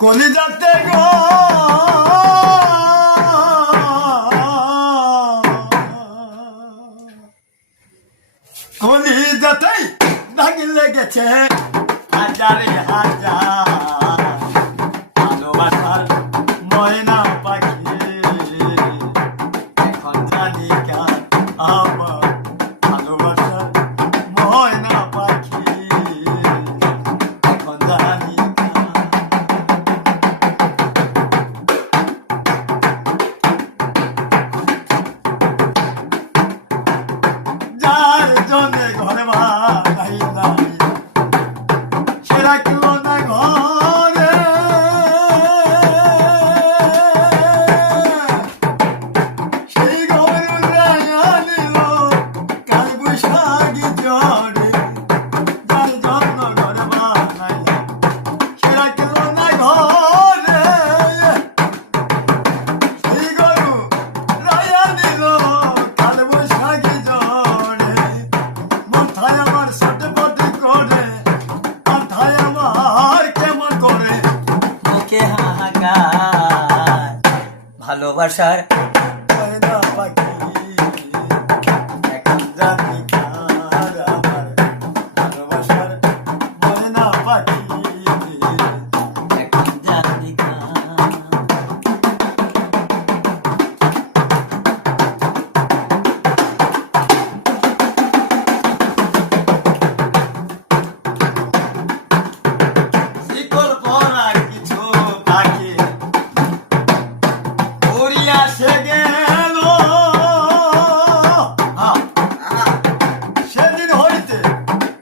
কলিজাতে গো কলিজাতেই দাগ লেগেছে হাজারে হাজার ভালোবাসার ময়না পাখি এখন জানি কার আমার ভালোবাসার ময়না পাখি এখন জানি যার জন্যে ঘরে বানাইলাম সে রাখল না ঘরে সেই ঘর উড়াইয়া নিল কাল বৈশাখী ঝড়ে যার জন্য ঘরে বানাইলাম সে রাখল না ঘরে সেই গরু রাইয়া নিল কাল বৈশাখী ঝড়ে মাথায় আমার সটপটি করে মাথায় আমার কেমন করে মুখে হাহাকার ভালোবাসার ময়না পাখি এখন জানি কার আমার ভালোবাসার ময়না পাখি এখন জানি কার। শিকল পরা কিছু পাখি উড়িয়া সে গেল সেদিন হইতে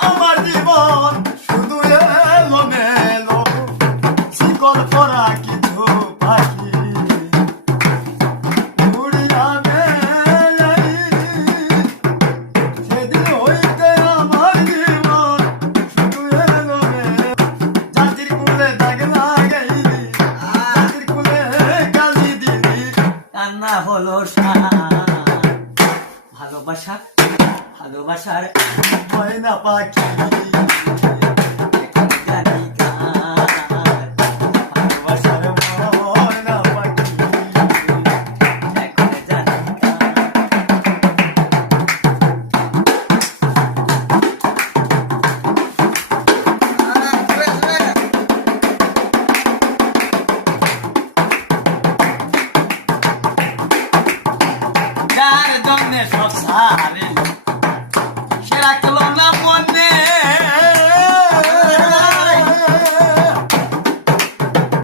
আমার জীবন শুধু এলো মেলো শিকল পরা কিছু পাখি উড়িয়া গেলে সেদিন হইতে আমার জীবন শুধু এলো মেলো জাতির কুলে দাগ লাগাইলি জাতির কুলে গালি দিলি কান্না হলো সার ভালোবাসা ভালোবাসার ময়না পাখি